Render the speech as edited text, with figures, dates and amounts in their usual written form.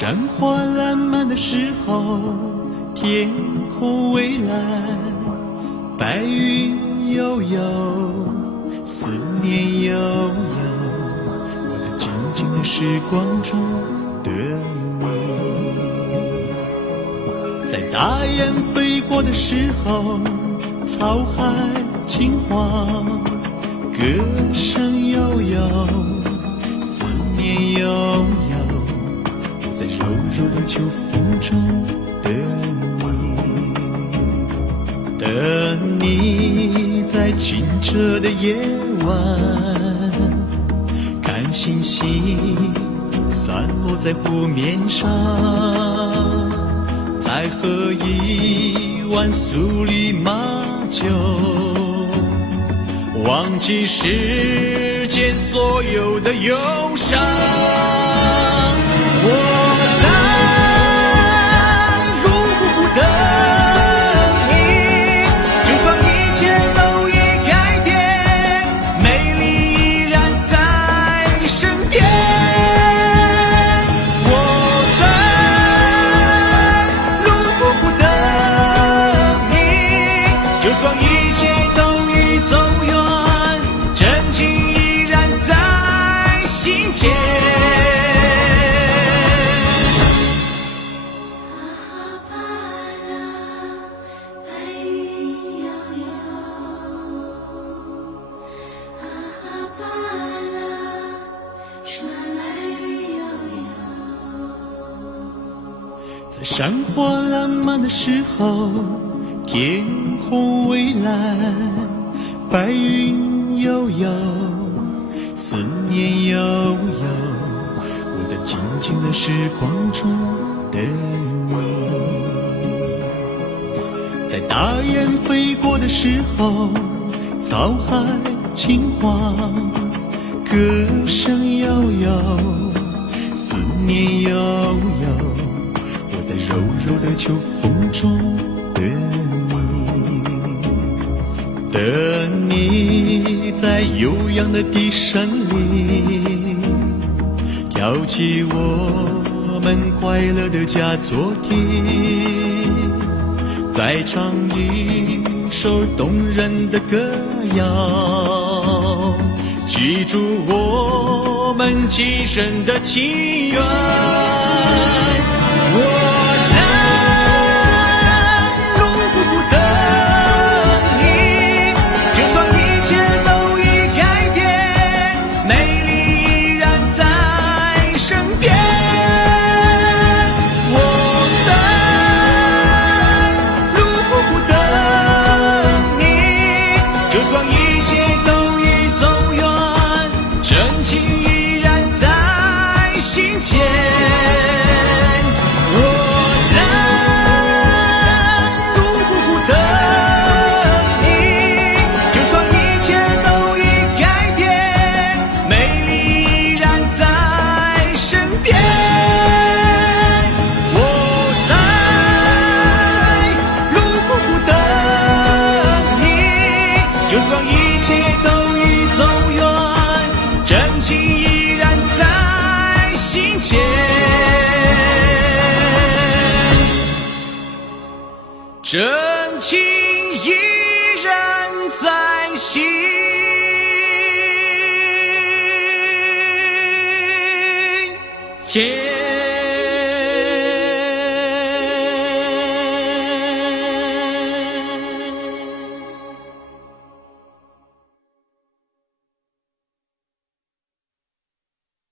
山花烂漫的时候，天空蔚蓝，白云悠悠，思念悠悠。我在静静的时光中的你，在大雁飞过的时候，草海青黄，歌声悠悠，思念悠悠。我在柔柔的秋风中等你在清澈的夜晚，看星星散落在湖面上，再喝一碗苏里马酒，忘记世间所有的忧伤。我在路虎等你，就算一切都已改变，美丽依然在身边。我在路虎等你，就算一切都已走远，真情依然在心间。在山花烂漫的时候，天空蔚蓝，白云悠悠，思念悠悠。我在静静的时光中等你，在大雁飞过的时候，草海青黄，歌声悠悠，思念悠悠。我在柔柔的秋风中等你在悠扬的笛声里，跳起我们快乐的佳作题，再唱一首动人的歌谣，记住我们今生的情缘。我在路虎等你，就算一切都已改变，美丽依然在身边。我在路虎等你，就算一切都已走远，真情依然在心间。就算一切都已走远，真情依然在心间，真情依然在心间。